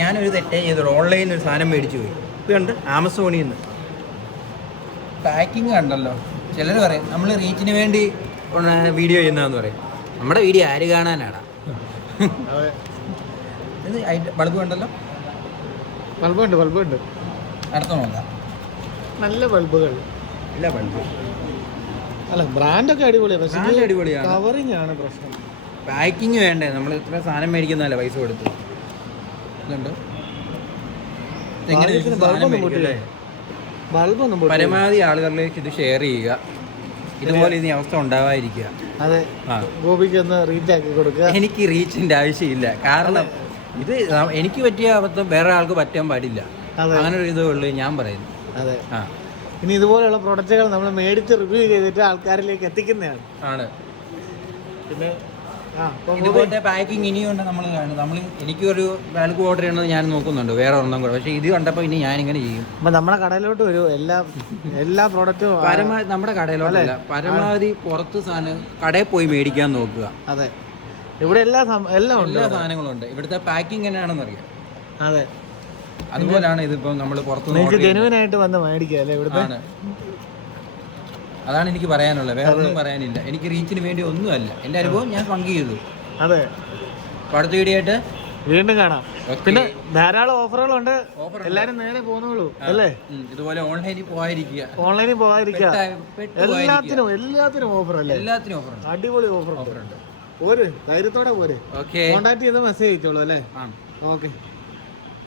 ഞാനൊരു തെറ്റേ ചെയ്തോളൂ. ഓൺലൈനിൽ ഒരു സാധനം മേടിച്ചു പോയി. ഇത് കണ്ട് ആമസോണിൽ നിന്ന് പാക്കിങ് കണ്ടല്ലോ. ചിലർ പറയും നമ്മൾ റീച്ചിന് വേണ്ടി വീഡിയോ ചെയ്യുന്നതെന്ന് പറയും. നമ്മുടെ വീഡിയോ ആര് കാണാനാടാ? ഇത് ബൾബ് കണ്ടല്ലോ. ബൾബുണ്ട് അടുത്ത നോക്കാം. നല്ല ബൾബുകൾ. ഇല്ല ബൾബ് അല്ല ബ്രാൻഡൊക്കെ അടിപൊളിയാണ്. നല്ല അടിപൊളിയാണ്. കവറിങ് ആണ് പ്രശ്നം. പാക്കിങ് വേണ്ടേ? നമ്മൾ ഇത്ര സാധനം മേടിക്കുന്നതല്ല പൈസ കൊടുത്ത്. ഇതുണ്ട്. പരമാവധി ആളുകളിലേക്ക് ഇത് ഷെയർ ചെയ്യുക. ഇതുപോലെ ഇനി അവസ്ഥ ഉണ്ടാവാതിരിക്കുക. അതെ, ഗോപിക്ക് ഒന്ന് റീച്ച് ആക്കി കൊടുക്കുക. എനിക്ക് റീച്ചിന്റെ ആവശ്യമില്ല. കാരണം ഇത് എനിക്ക് പറ്റിയ അബദ്ധം വേറെ ആൾക്ക് പറ്റാൻ പാടില്ല. അങ്ങനെ ഒരു ഇതേ ഉള്ളൂ ഞാൻ പറയുന്നു. അതെ, ഇനി ഇതുപോലെയുള്ള പ്രൊഡക്റ്റുകൾ നമ്മൾ മേടിച്ച് റിവ്യൂ ചെയ്തിട്ട് ആൾക്കാരിലേക്ക് എത്തിക്കുന്നതാണ്. ആണ്. പിന്നെ ഇതുപോലത്തെ പാക്കിങ് ഇനിയുണ്ട്. നമ്മൾ എനിക്കൊരു ബൾബ് ഓർഡർ ചെയ്യണമെന്ന് ഞാൻ നോക്കുന്നുണ്ട്, വേറെ ഒന്നും കൂടെ. പക്ഷേ ഇത് കണ്ടപ്പോൾ ഇനി ഞാനിങ്ങനെ ചെയ്യും. അപ്പം നമ്മുടെ കടയിലോട്ട് വരും എല്ലാ പ്രോഡക്റ്റും. പരമാവധി നമ്മുടെ കടയിലോട്ടല്ല, പരമാവധി പുറത്ത് സാധനം കടയിൽ പോയി മേടിക്കാൻ നോക്കുക. അതെ, ഇവിടെ എല്ലാം സാധനങ്ങളും ഉണ്ട്. ഇവിടുത്തെ പാക്കിങ് എങ്ങനെയാണെന്ന് അറിയാം. അതെ, അതുപോലാണ് ഇതിപ്പോൾ നമ്മൾ പുറത്ത് ജെനുവിനായിട്ട് വന്ന് മേടിക്കുക അല്ലേ ഇവിടുത്തെ. അതാണ് എനിക്ക് പറയാനുള്ളത്, വേറെ ഒന്നും പറയാനില്ല. എനിക്ക് റീച്ചിന് വേണ്ടി ഒന്നുമല്ല. എൻ്റെ അനുഭവം ഞാൻ പങ്കുചെയ്തു. അതെ, അടുത്ത വീഡിയോ ആയിട്ട് വീണ്ടും കാണാം. പിന്നെ ധാരാളം ഓഫറുകളുണ്ട്. എല്ലാരും നേരെ പോന്നോളൂ അല്ലേ. ഇതുപോലെ ഓൺലൈനിൽ പോകാതിരിക്കുക. എല്ലാത്തിനും ഓഫർ അല്ലേ. എല്ലാത്തിനും ഓഫർ ഉണ്ട്. അടിപൊളി ഓഫർ ഉണ്ട്. ഒരു ധൈര്യത്തോടെ പോരെ. കോൺടാക്ട് ചെയ്ത മെസ്സേജ് അയച്ചോളൂ അല്ലേ. ഓക്കെ.